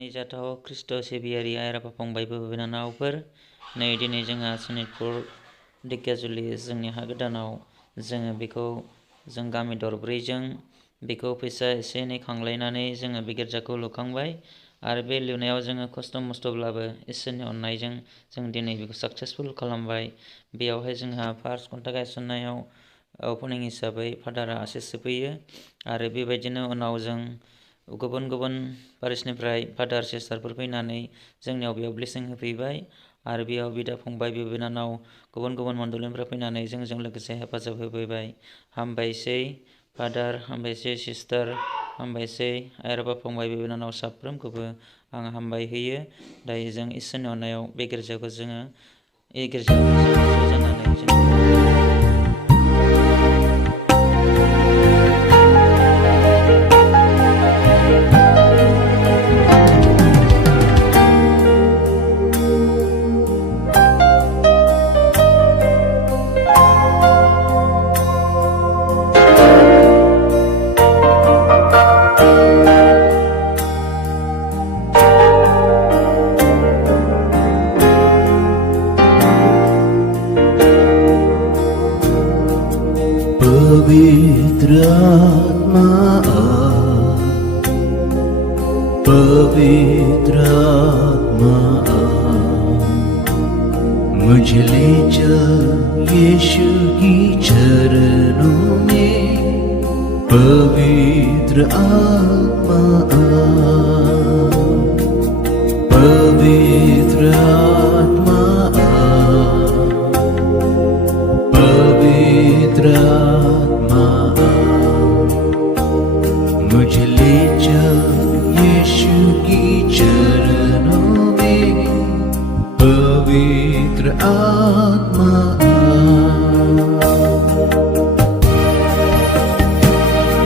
निजाथाव Christ' सिबियारि आइ आफा फंबाय बिनानावफोर, नै दिनै जोंहा सनितपुर ढेकियाजुलि जोंनि हा गोदानाव जोङो बेखौ जों गामि दरब्रैजों बेखौ फैसा एसे एनै खांलायनानै जोङो बे गिर्जाखौ लुखांबाय आरो बे लुनायाव जोङो खस्थ' मस्थ'ब्लाबो इसोरनि अननायजों जों दिनै बेखौ साक्सेसफुल खालामबाय। बेयावहाय जोंहा फार्स्ट खुन्था गायसननायाव अपेनिं हिसाबै फादारा आसिस होफैयो आरो बेबायदिनो उनाव जों गुबुन गुबुन पारिसनिफ्राय फादार सिस्टारफोर फैनानै जोंनियाव बेयाव ब्लेसिं होफैबाय आरो बेयाव बिदा फंबाय बिनानाव गुबुन गुबुन मण्डलनिफ्राय फैनानै जोंजों लोगोसे हेफाजाब होफैबाय। हामबायसै फादार, हामबायसै सिस्टार, हामबायसै आइ आफा फंबाय बिनानाव साफ्रोमखौबो आं हामबाय होयो। दायो जों इसोरनि अननायाव बे गिर्जाखौ जोङो ज' जानानै जों पवित्र आत्मा पवित्र आत्मा मुझे ले चल यीशु की चरणों में। पवित्र आत्मा पवित्र आत्मा पवित्र आत्मा मुझे ले चल यीशु की चरणों में। पवित्र आत्मा